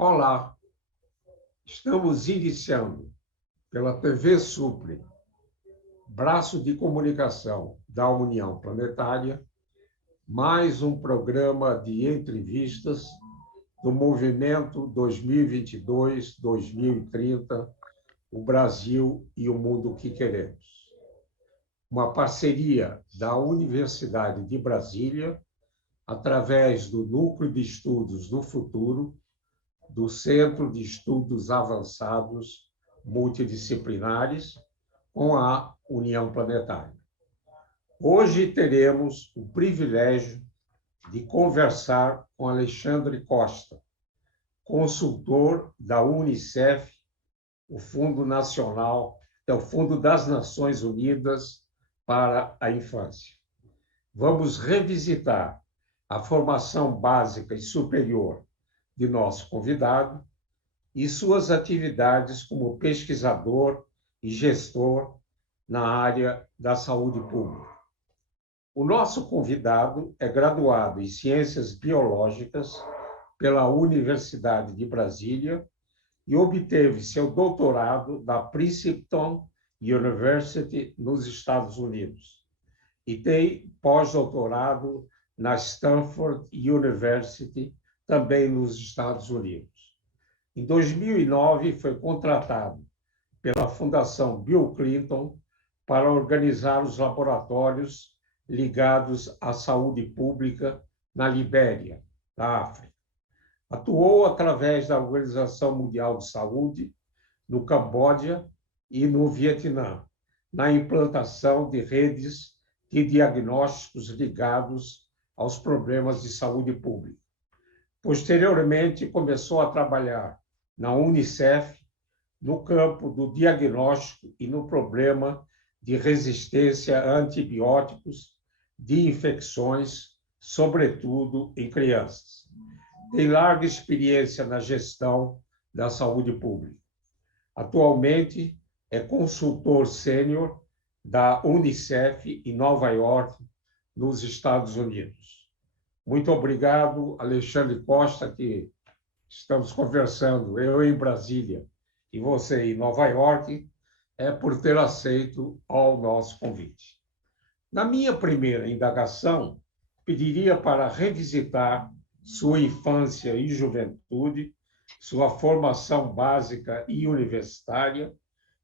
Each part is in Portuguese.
Olá, estamos iniciando pela TV Supre, braço de comunicação da União Planetária, mais um programa de entrevistas do movimento 2022-2030, o Brasil e o mundo que queremos. Uma parceria da Universidade de Brasília, através do Núcleo de Estudos do Futuro, do Centro de Estudos Avançados Multidisciplinares, com a União Planetária. Hoje teremos o privilégio de conversar com Alexandre Costa, consultor da UNICEF, o Fundo das Nações Unidas para a Infância. Vamos revisitar a formação básica e superior de nosso convidado e suas atividades como pesquisador e gestor na área da saúde pública. O nosso convidado é graduado em Ciências Biológicas pela Universidade de Brasília e obteve seu doutorado da Princeton University, nos Estados Unidos, e tem pós-doutorado na Stanford University, também nos Estados Unidos. Em 2009, foi contratado pela Fundação Bill Clinton para organizar os laboratórios ligados à saúde pública na Libéria, na África. Atuou através da Organização Mundial de Saúde no Camboja e no Vietnã, na implantação de redes de diagnósticos ligados aos problemas de saúde pública. Posteriormente, começou a trabalhar na UNICEF, no campo do diagnóstico e no problema de resistência a antibióticos de infecções, sobretudo em crianças. Tem larga experiência na gestão da saúde pública. Atualmente, é consultor sênior da UNICEF em Nova York, nos Estados Unidos. Muito obrigado, Alexandre Costa, que estamos conversando, eu em Brasília e você em Nova York, por ter aceito ao nosso convite. Na minha primeira indagação, pediria para revisitar sua infância e juventude, sua formação básica e universitária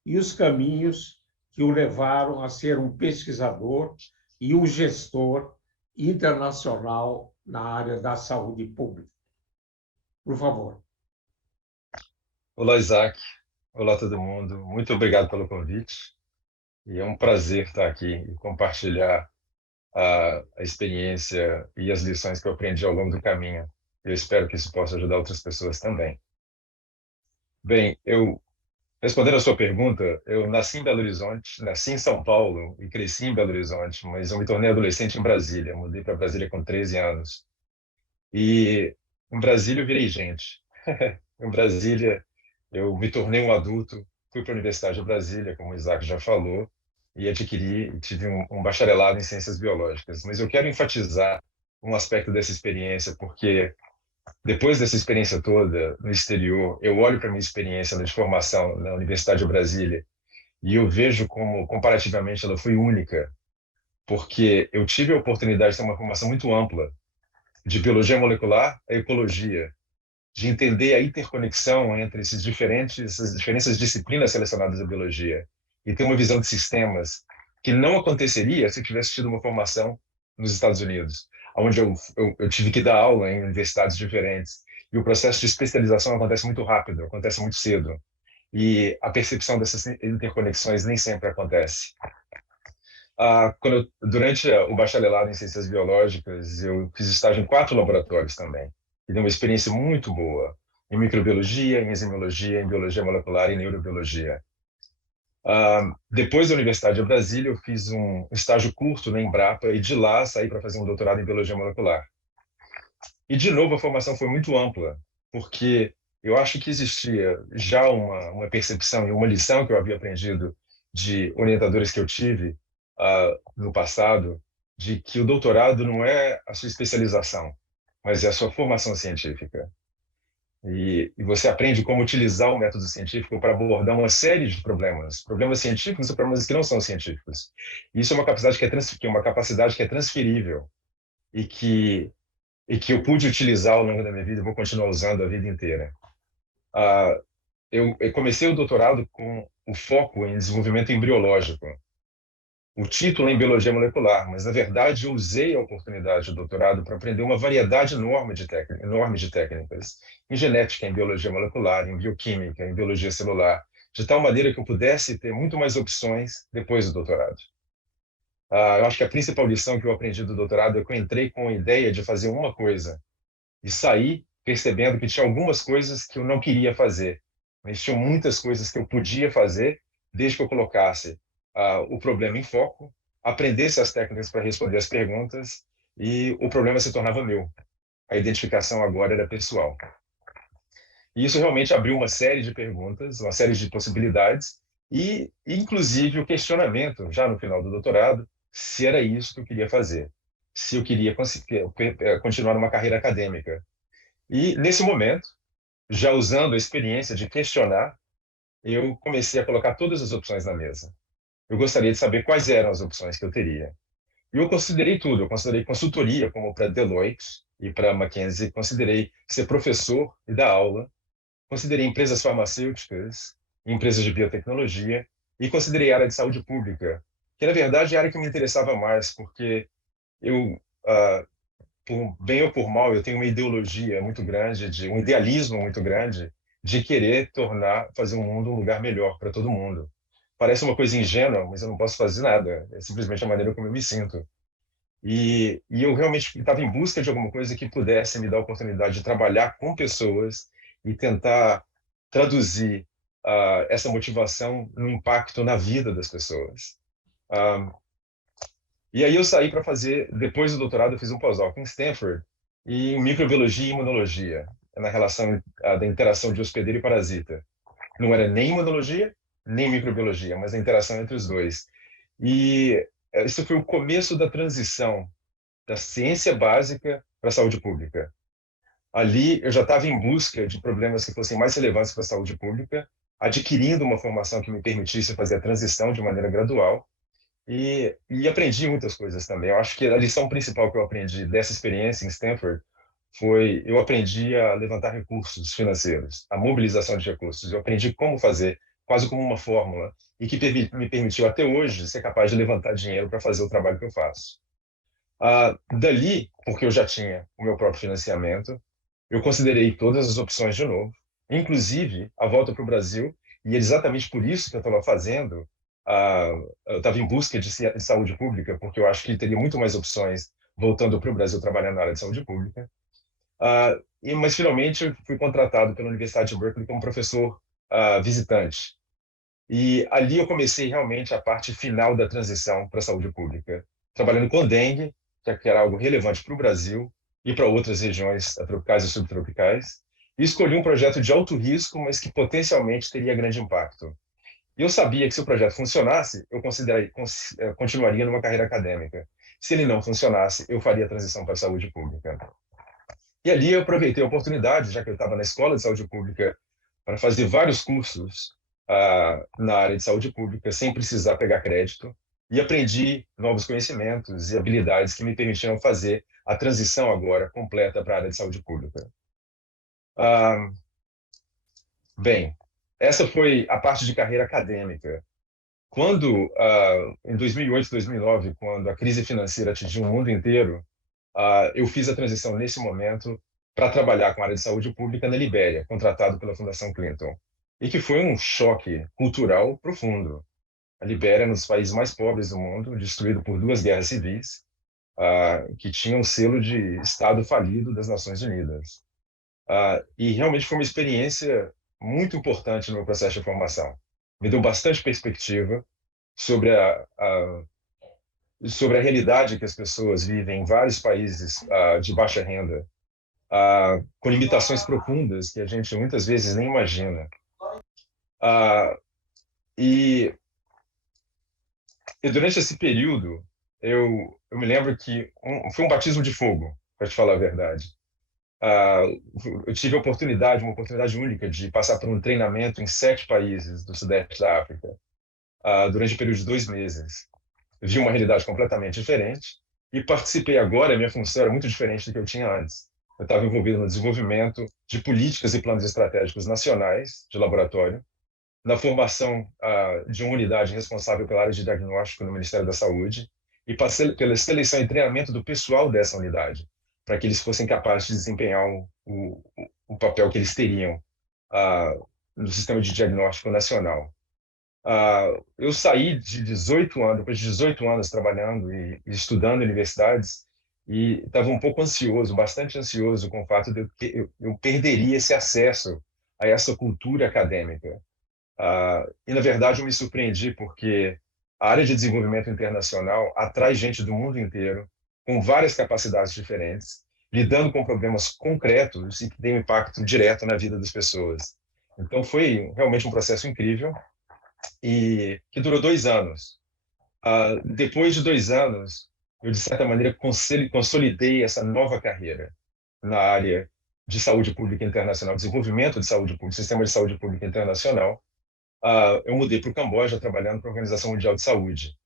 e os caminhos que o levaram a ser um pesquisador e um gestor internacional na área da saúde pública. Por favor. Olá, Isaac. Olá, todo mundo. Muito obrigado pelo convite. E é um prazer estar aqui e compartilhar a experiência e as lições que eu aprendi ao longo do caminho. Eu espero que isso possa ajudar outras pessoas também. Bem, respondendo a sua pergunta, eu nasci em Belo Horizonte, nasci em São Paulo e cresci em Belo Horizonte, mas eu me tornei adolescente em Brasília. Mudei para Brasília com 13 anos. E em Brasília eu virei gente. Em Brasília eu me tornei um adulto, fui para a Universidade de Brasília, como o Isaac já falou, e tive um bacharelado em Ciências Biológicas. Mas eu quero enfatizar um aspecto dessa experiência, porque depois dessa experiência toda no exterior, eu olho para a minha experiência de formação na Universidade de Brasília e eu vejo como, comparativamente, ela foi única, porque eu tive a oportunidade de ter uma formação muito ampla, de biologia molecular a ecologia, de entender a interconexão entre essas diferentes disciplinas relacionadas à biologia e ter uma visão de sistemas que não aconteceria se eu tivesse tido uma formação nos Estados Unidos, onde eu tive que dar aula em universidades diferentes. E o processo de especialização acontece muito rápido, acontece muito cedo. E a percepção dessas interconexões nem sempre acontece. Durante o bacharelado em Ciências Biológicas, eu fiz estágio em 4 laboratórios também. E deu uma experiência muito boa em microbiologia, em enzimologia, em biologia molecular e neurobiologia. Depois da Universidade de Brasília, eu fiz um estágio curto na Embrapa e de lá saí para fazer um doutorado em biologia molecular. E, de novo, a formação foi muito ampla, porque eu acho que existia já uma percepção e uma lição que eu havia aprendido de orientadores que eu tive no passado, de que o doutorado não é a sua especialização, mas é a sua formação científica. E você aprende como utilizar o método científico para abordar uma série de problemas científicos e problemas que não são científicos. Isso é uma capacidade uma capacidade que é transferível e que eu pude utilizar ao longo da minha vida e vou continuar usando a vida inteira. Ah, eu comecei o doutorado com o foco em desenvolvimento embriológico. O título é em biologia molecular, mas na verdade eu usei a oportunidade do doutorado para aprender uma variedade enorme de técnicas em genética, em biologia molecular, em bioquímica, em biologia celular, de tal maneira que eu pudesse ter muito mais opções depois do doutorado. Eu acho que a principal lição que eu aprendi do doutorado é que eu entrei com a ideia de fazer uma coisa e saí percebendo que tinha algumas coisas que eu não queria fazer, mas tinha muitas coisas que eu podia fazer desde que eu colocasse o problema em foco, aprendesse as técnicas para responder as perguntas e o problema se tornava meu. A identificação agora era pessoal. E isso realmente abriu uma série de perguntas, uma série de possibilidades e, inclusive, o questionamento, já no final do doutorado, se era isso que eu queria fazer, se eu queria continuar uma carreira acadêmica. E, nesse momento, já usando a experiência de questionar, eu comecei a colocar todas as opções na mesa. Eu gostaria de saber quais eram as opções que eu teria. E eu considerei tudo. Eu considerei consultoria, como para Deloitte e para McKinsey. Considerei ser professor e dar aula. Considerei empresas farmacêuticas, empresas de biotecnologia. E considerei a área de saúde pública, que, na verdade, é a área que me interessava mais, porque eu, ah, por bem ou por mal, eu tenho uma ideologia muito grande, um idealismo muito grande de querer fazer o mundo um lugar melhor para todo mundo. Parece uma coisa ingênua, mas eu não posso fazer nada. É simplesmente a maneira como eu me sinto. E eu realmente estava em busca de alguma coisa que pudesse me dar a oportunidade de trabalhar com pessoas e tentar traduzir essa motivação no impacto na vida das pessoas. Ah, e aí eu saí para fazer, depois do doutorado, eu fiz um pós-doc em Stanford, em microbiologia e imunologia, na relação da interação de hospedeiro e parasita. Não era nem imunologia, nem microbiologia, mas a interação entre os dois. E isso foi o começo da transição da ciência básica para a saúde pública. Ali eu já estava em busca de problemas que fossem mais relevantes para a saúde pública, adquirindo uma formação que me permitisse fazer a transição de maneira gradual e aprendi muitas coisas também. Eu acho que a lição principal que eu aprendi dessa experiência em Stanford foi eu aprendi a levantar recursos financeiros, a mobilização de recursos. Eu aprendi como fazer, quase como uma fórmula, e que me permitiu até hoje ser capaz de levantar dinheiro para fazer o trabalho que eu faço. Dali, porque eu já tinha o meu próprio financiamento, eu considerei todas as opções de novo, inclusive a volta para o Brasil, e é exatamente por isso que eu estava fazendo. Eu estava em busca de saúde pública, porque eu acho que teria muito mais opções voltando para o Brasil trabalhando na área de saúde pública. Mas finalmente eu fui contratado pela Universidade de Berkeley como professor visitante. E ali eu comecei realmente a parte final da transição para a saúde pública, trabalhando com dengue, que era algo relevante para o Brasil e para outras regiões tropicais e subtropicais. E escolhi um projeto de alto risco, mas que potencialmente teria grande impacto. E eu sabia que se o projeto funcionasse, eu continuaria numa carreira acadêmica. Se ele não funcionasse, eu faria a transição para a saúde pública. E ali eu aproveitei a oportunidade, já que eu estava na Escola de Saúde Pública, para fazer vários cursos na área de saúde pública, sem precisar pegar crédito, e aprendi novos conhecimentos e habilidades que me permitiram fazer a transição agora completa para a área de saúde pública. Ah, Bem, essa foi a parte de carreira acadêmica. Quando, em 2008, 2009, quando a crise financeira atingiu o mundo inteiro, eu fiz a transição nesse momento para trabalhar com a área de saúde pública na Libéria, contratado pela Fundação Clinton. E que foi um choque cultural profundo. A Libéria é um dos países mais pobres do mundo, destruído por duas guerras civis, que tinha um selo de Estado falido das Nações Unidas. E realmente foi uma experiência muito importante no meu processo de formação. Me deu bastante perspectiva sobre sobre a realidade que as pessoas vivem em vários países de baixa renda, com limitações profundas que a gente muitas vezes nem imagina. Ah, e, e durante esse período, eu me lembro que foi um batismo de fogo, para te falar a verdade. Ah, eu tive uma oportunidade única de passar por um treinamento em 7 países do Sudeste da África, durante um período de 2 meses. Eu vi uma realidade completamente diferente e participei agora, a minha função era muito diferente do que eu tinha antes. Eu estava envolvido no desenvolvimento de políticas e planos estratégicos nacionais de laboratório, na formação de uma unidade responsável pela área de diagnóstico no Ministério da Saúde e pela seleção e treinamento do pessoal dessa unidade, para que eles fossem capazes de desempenhar o papel que eles teriam no sistema de diagnóstico nacional. Eu saí de 18 anos, depois de 18 anos trabalhando e estudando em universidades, e estava um pouco ansioso, bastante ansioso com o fato de eu perderia esse acesso a essa cultura acadêmica. E, na verdade, eu me surpreendi porque a área de desenvolvimento internacional atrai gente do mundo inteiro, com várias capacidades diferentes, lidando com problemas concretos e que têm um impacto direto na vida das pessoas. Então, foi realmente um processo incrível e que durou 2 anos. Depois de 2 anos, eu, de certa maneira, consolidei essa nova carreira na área de saúde pública internacional, desenvolvimento de saúde pública, sistema de saúde pública internacional. Eu mudei para o Camboja, trabalhando para a Organização Mundial de Saúde.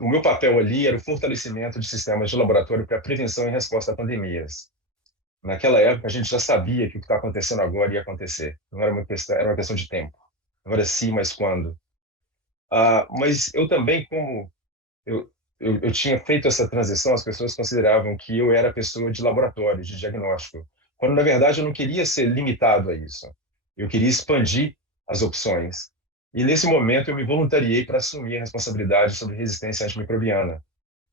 O meu papel ali era o fortalecimento de sistemas de laboratório para prevenção e resposta a pandemias. Naquela época, a gente já sabia que o que está acontecendo agora ia acontecer. Não era uma questão, era uma questão de tempo. Agora sim, mas quando? Mas eu também, como eu tinha feito essa transição, as pessoas consideravam que eu era pessoa de laboratório, de diagnóstico, quando na verdade eu não queria ser limitado a isso. Eu queria expandir as opções. E nesse momento eu me voluntariei para assumir a responsabilidade sobre resistência antimicrobiana,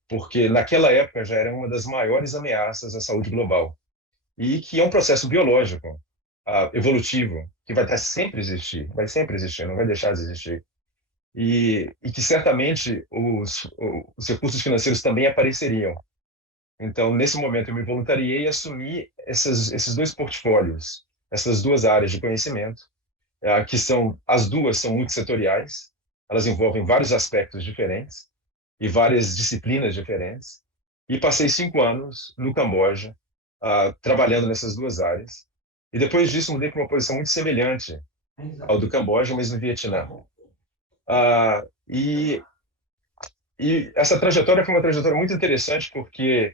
porque naquela época já era uma das maiores ameaças à saúde global e que é um processo biológico, evolutivo, que vai sempre existir, não vai deixar de existir. E que certamente os recursos financeiros também apareceriam. Então, nesse momento, eu me voluntariei e assumi esses 2 portfólios, essas 2 áreas de conhecimento, que as duas são multissetoriais, elas envolvem vários aspectos diferentes e várias disciplinas diferentes. E passei 5 anos no Camboja, trabalhando nessas 2 áreas. E depois disso, mudei para uma posição muito semelhante ao do Camboja, mas no Vietnã. Ah, e, e essa trajetória foi uma trajetória muito interessante porque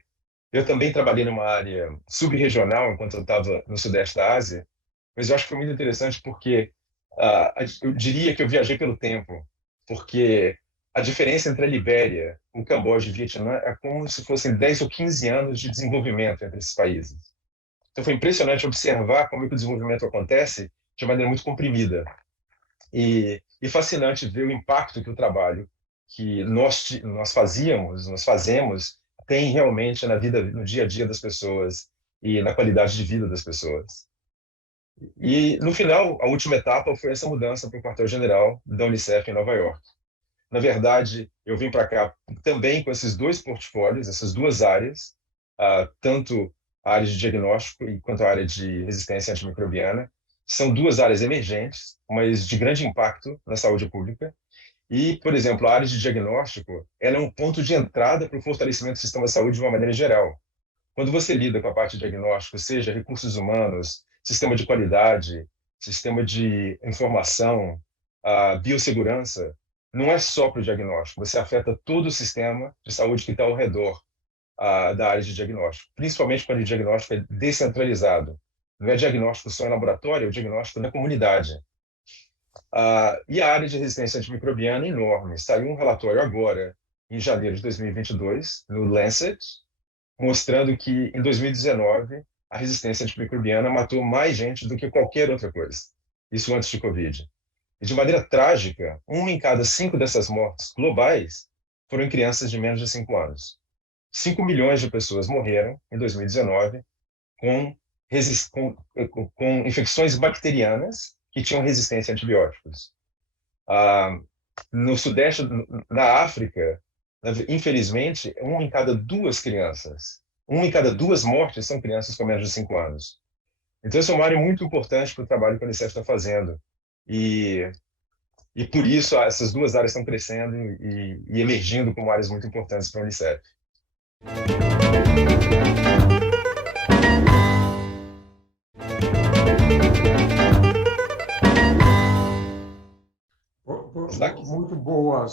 eu também trabalhei numa área subregional enquanto eu estava no Sudeste da Ásia, mas eu acho que foi muito interessante porque eu diria que eu viajei pelo tempo, porque a diferença entre a Libéria, o Camboja e o Vietnã é como se fossem 10 ou 15 anos de desenvolvimento entre esses países. Então foi impressionante observar como é que o desenvolvimento acontece de maneira muito comprimida. E fascinante ver o impacto que o trabalho que nós fazemos, tem realmente na vida, no dia a dia das pessoas e na qualidade de vida das pessoas. E, no final, a última etapa foi essa mudança para o quartel-general da Unicef em Nova York. Na verdade, eu vim para cá também com esses 2 portfólios, essas 2 áreas, tanto a área de diagnóstico quanto a área de resistência antimicrobiana. São 2 áreas emergentes, mas de grande impacto na saúde pública. E, por exemplo, a área de diagnóstico, ela é um ponto de entrada para o fortalecimento do sistema de saúde de uma maneira geral. Quando você lida com a parte de diagnóstico, seja recursos humanos, sistema de qualidade, sistema de informação, biossegurança, não é só para o diagnóstico, você afeta todo o sistema de saúde que está ao redor da área de diagnóstico, principalmente quando o diagnóstico é descentralizado. Não é diagnóstico só em laboratório, é o diagnóstico na comunidade. E a área de resistência antimicrobiana é enorme. Saiu um relatório agora, em janeiro de 2022, no Lancet, mostrando que, em 2019, a resistência antimicrobiana matou mais gente do que qualquer outra coisa. Isso antes de Covid. E, de maneira trágica, 1 em cada 5 dessas mortes globais foram em crianças de menos de 5 anos. 5 milhões de pessoas morreram, em 2019, com, com infecções bacterianas que tinham resistência a antibióticos. No Sudeste, na África, infelizmente, 1 em cada 2 crianças, 1 em cada 2 mortes são crianças com menos de 5 anos. Então, isso é uma área muito importante para o trabalho que a Unicef está fazendo. E por isso, essas 2 áreas estão crescendo e emergindo como áreas muito importantes para a Unicef. Isaac? Muito boa o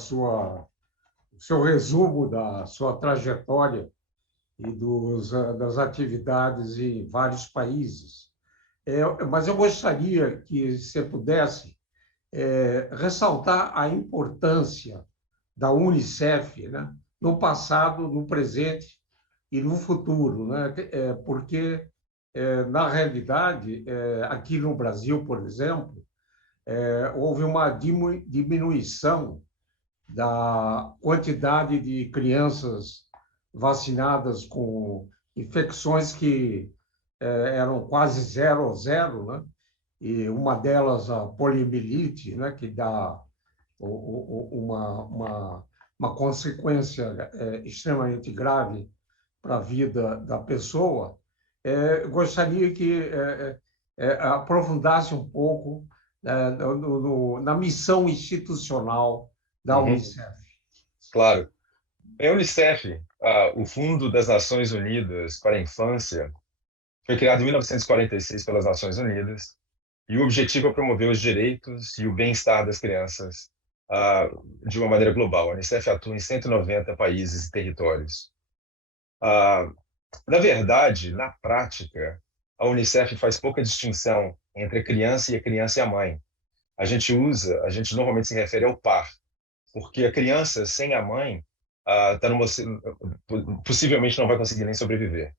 seu resumo da sua trajetória e das atividades em vários países. Mas eu gostaria que você pudesse ressaltar a importância da Unicef, né, no passado, no presente e no futuro, né? Porque, na realidade, aqui no Brasil, por exemplo, houve uma diminuição da quantidade de crianças vacinadas com infecções que eram quase zero, né? E uma delas, a poliomielite, né? Que dá uma consequência extremamente grave para a vida da pessoa. Gostaria que aprofundasse um pouco na missão institucional da Uhum, Unicef. claro. A Unicef, o Fundo das Nações Unidas para a Infância, foi criado em 1946 pelas Nações Unidas e o objetivo é promover os direitos e o bem-estar das crianças de uma maneira global. A Unicef atua em 190 países e territórios. Na verdade, na prática, a Unicef faz pouca distinção entre a criança e a mãe. A gente normalmente se refere ao par, porque a criança sem a mãe possivelmente não vai conseguir nem sobreviver.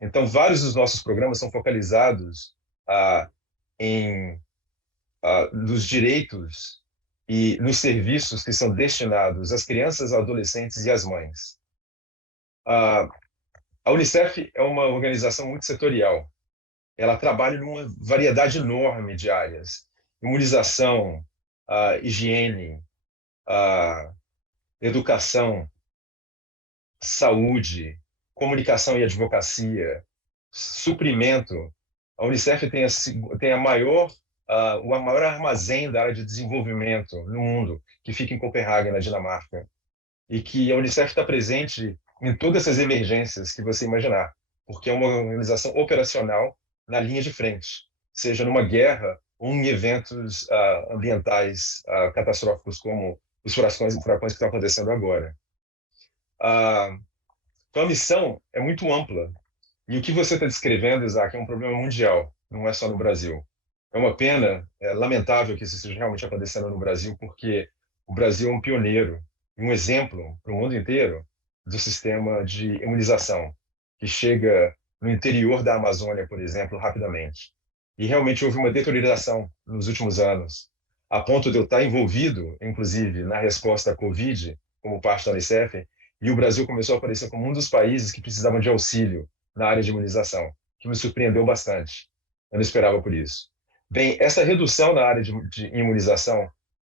Então, vários dos nossos programas são focalizados nos direitos e nos serviços que são destinados às crianças, adolescentes e às mães. A Unicef é uma organização muito setorial. Ela trabalha numa variedade enorme de áreas: imunização, higiene, educação, saúde, comunicação e advocacia, suprimento. A Unicef tem o maior armazém da área de desenvolvimento no mundo, que fica em Copenhague, na Dinamarca, e que a Unicef está presente em todas essas emergências que você imaginar, porque é uma organização operacional na linha de frente, seja numa guerra ou em eventos ambientais catastróficos como os furacões que estão acontecendo agora. Então a missão é muito ampla. E o que você está descrevendo, Isaac, é um problema mundial, não é só no Brasil. É uma pena, é lamentável que isso esteja realmente acontecendo no Brasil, porque o Brasil é um pioneiro e um exemplo para o mundo inteiro do sistema de imunização, que chega no interior da Amazônia, por exemplo, rapidamente. E realmente houve uma deterioração nos últimos anos, a ponto de eu estar envolvido, inclusive, na resposta à Covid, como parte da Unicef, e o Brasil começou a aparecer como um dos países que precisavam de auxílio na área de imunização, que me surpreendeu bastante. Eu não esperava por isso. Bem, essa redução na área de imunização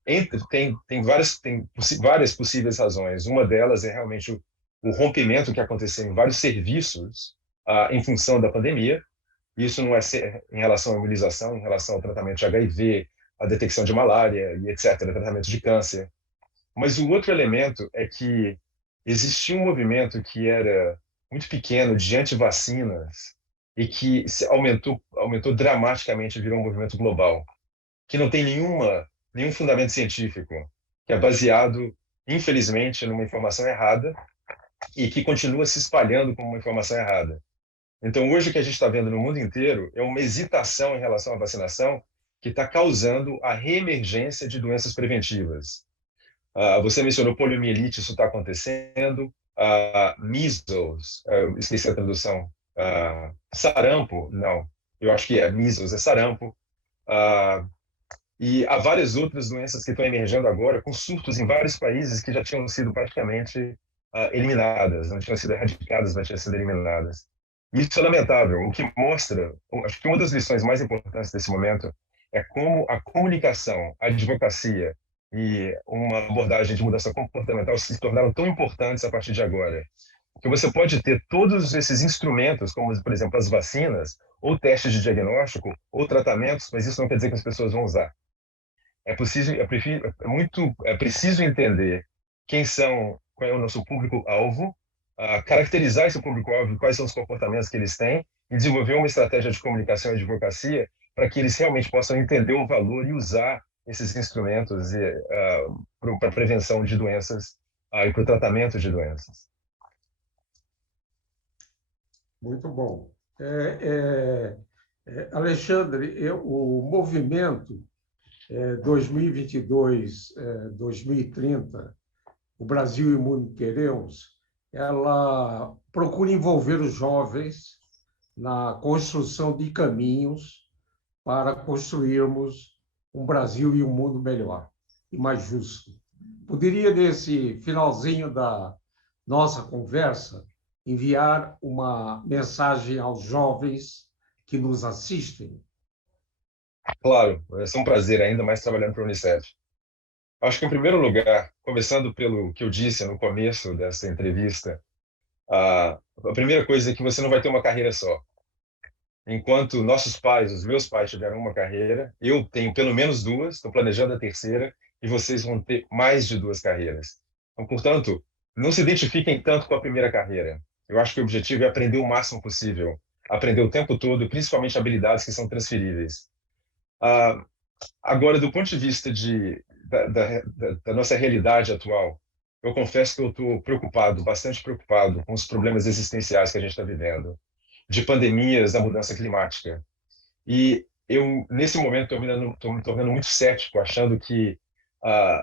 tem várias possíveis razões. Uma delas é realmente o rompimento que aconteceu em vários serviços em função da pandemia. Isso não é em relação à imunização, em relação ao tratamento de HIV, a detecção de malária e etc., tratamento de câncer. Mas o outro elemento é que existia um movimento que era muito pequeno de anti-vacinas e que aumentou dramaticamente e virou um movimento global, que não tem nenhum fundamento científico, que é baseado, infelizmente, numa informação errada e que continua se espalhando como uma informação errada. Então, hoje o que a gente está vendo no mundo inteiro é uma hesitação em relação à vacinação que está causando a reemergência de doenças preventivas. Você mencionou poliomielite, isso está acontecendo. Measles, esqueci a tradução. Sarampo, não, eu acho que é measles, é sarampo. E há várias outras doenças que estão emergindo agora, com surtos em vários países que já tinham sido praticamente eliminadas, não tinham sido erradicadas, mas tinham sido eliminadas. Isso é lamentável, o que mostra, acho que uma das lições mais importantes desse momento é como a comunicação, a advocacia e uma abordagem de mudança comportamental se tornaram tão importantes a partir de agora. Que você pode ter todos esses instrumentos, como, por exemplo, as vacinas, ou testes de diagnóstico, ou tratamentos, mas isso não quer dizer que as pessoas vão usar. É preciso entender qual é o nosso público-alvo, caracterizar esse público-alvo, quais são os comportamentos que eles têm, e desenvolver uma estratégia de comunicação e advocacia para que eles realmente possam entender o valor e usar esses instrumentos para a prevenção de doenças e para o tratamento de doenças. Muito bom. Alexandre, o movimento 2022-2030, o Brasil e o Mundo que Queremos, ela procura envolver os jovens na construção de caminhos para construirmos um Brasil e um mundo melhor e mais justo. Poderia, nesse finalzinho da nossa conversa, enviar uma mensagem aos jovens que nos assistem? Claro, vai ser um prazer, ainda mais trabalhando para a Unicef. Acho que, em primeiro lugar, começando pelo que eu disse no começo dessa entrevista, a primeira coisa é que você não vai ter uma carreira só. Enquanto nossos pais, os meus pais tiveram uma carreira, eu tenho pelo menos duas, estou planejando a terceira, e vocês vão ter mais de duas carreiras. Então, portanto, não se identifiquem tanto com a primeira carreira. Eu acho que o objetivo é aprender o máximo possível, aprender o tempo todo, principalmente habilidades que são transferíveis. Ah, Agora, do ponto de vista da nossa realidade atual, eu confesso que eu estou preocupado, bastante preocupado com os problemas existenciais que a gente está vivendo, de pandemias, da mudança climática. E eu, nesse momento, estou me tornando muito cético, achando que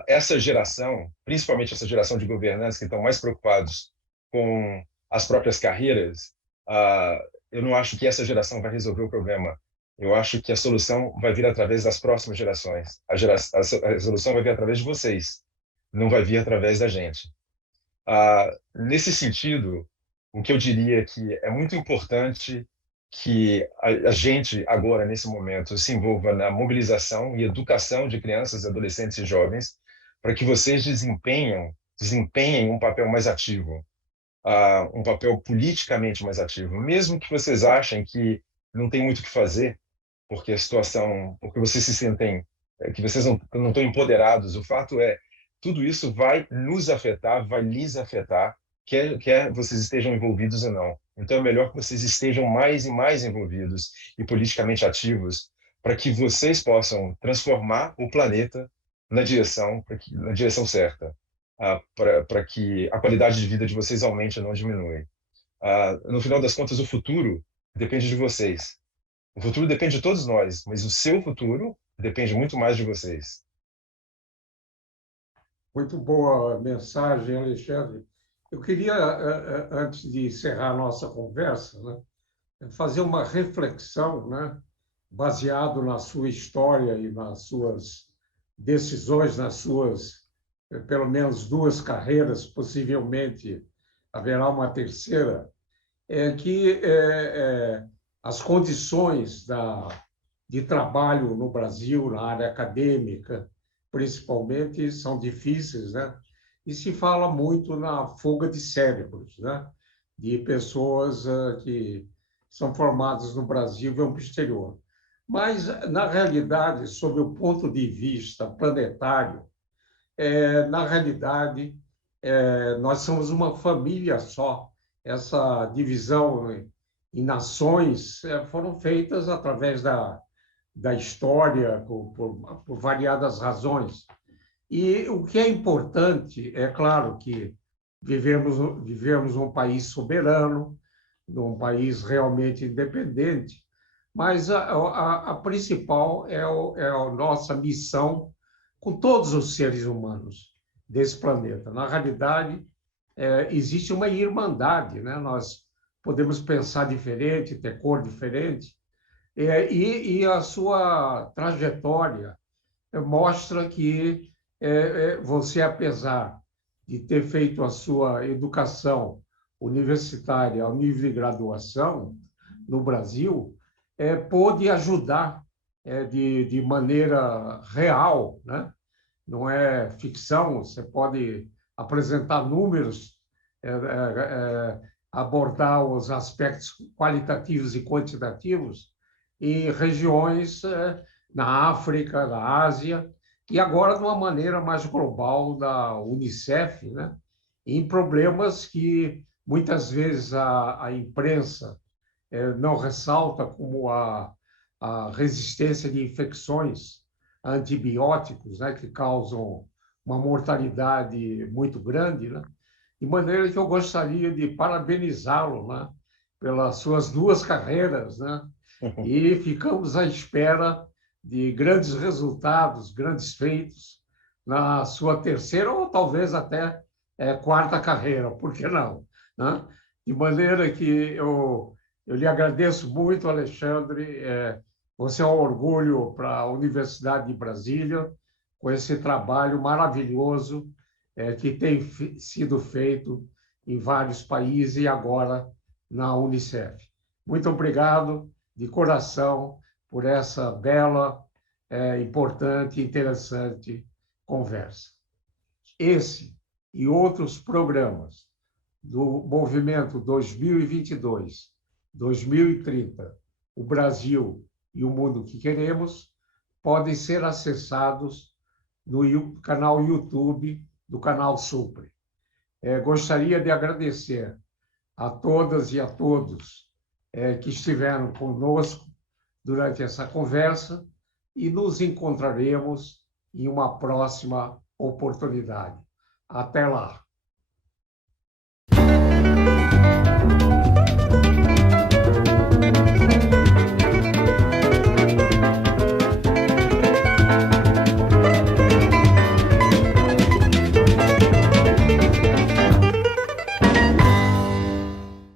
essa geração, principalmente essa geração de governantes que estão mais preocupados com as próprias carreiras, eu não acho que essa geração vai resolver o problema. Eu acho que a solução vai vir através das próximas gerações. A solução vai vir através de vocês, não vai vir através da gente. Nesse sentido, o que eu diria é que é muito importante que a gente, agora, nesse momento, se envolva na mobilização e educação de crianças, adolescentes e jovens, para que vocês desempenhem um papel mais ativo, um papel politicamente mais ativo, mesmo que vocês achem que não tem muito o que fazer, porque a situação, porque vocês se sentem que vocês não estão empoderados. O fato é, tudo isso vai nos afetar, vai lhes afetar, quer vocês estejam envolvidos ou não. Então é melhor que vocês estejam mais e mais envolvidos e politicamente ativos para que vocês possam transformar o planeta na direção certa, para que a qualidade de vida de vocês aumente e não diminui. No final das contas, o futuro depende de vocês. O futuro depende de todos nós, mas o seu futuro depende muito mais de vocês. Muito boa mensagem, Alexandre. Eu queria, antes de encerrar a nossa conversa, né, fazer uma reflexão, né, baseado na sua história e nas suas decisões, nas suas, pelo menos, duas carreiras, possivelmente haverá uma terceira, que as condições de trabalho no Brasil, na área acadêmica, principalmente, são difíceis, né? E se fala muito na fuga de cérebros, né? De pessoas que são formadas no Brasil e vão para o exterior. Mas, na realidade, sob o ponto de vista planetário, na realidade, nós somos uma família só. Essa divisão em nações foram feitas através da história, por variadas razões. E o que é importante, é claro que vivemos um país soberano, num país realmente independente, mas a principal é a nossa missão com todos os seres humanos desse planeta. Na realidade, existe uma irmandade, né? Nós podemos pensar diferente, ter cor diferente, e a sua trajetória mostra que você, apesar de ter feito a sua educação universitária ao nível de graduação no Brasil, pôde ajudar de maneira real, né? Não é ficção, você pode apresentar números, abordar os aspectos qualitativos e quantitativos em regiões na África, na Ásia, e agora de uma maneira mais global da Unicef, né? Em problemas que muitas vezes a imprensa não ressalta, como a resistência de infecções antibióticos, né, que causam uma mortalidade muito grande, né? De maneira que eu gostaria de parabenizá-lo, né, pelas suas 2 carreiras, né? E ficamos à espera de grandes resultados, grandes feitos na sua terceira ou talvez até 4ª carreira, por que não? Né? De maneira que eu lhe agradeço muito, Alexandre. Você é um orgulho para a Universidade de Brasília, com esse trabalho maravilhoso que tem sido feito em vários países e agora na Unicef. Muito obrigado de coração por essa bela, importante e interessante conversa. Esse e outros programas do Movimento 2022-2030, o Brasil e o Mundo que Queremos, podem ser acessados no canal YouTube do canal Supre. Gostaria de agradecer a todas e a todos que estiveram conosco durante essa conversa e nos encontraremos em uma próxima oportunidade. Até lá!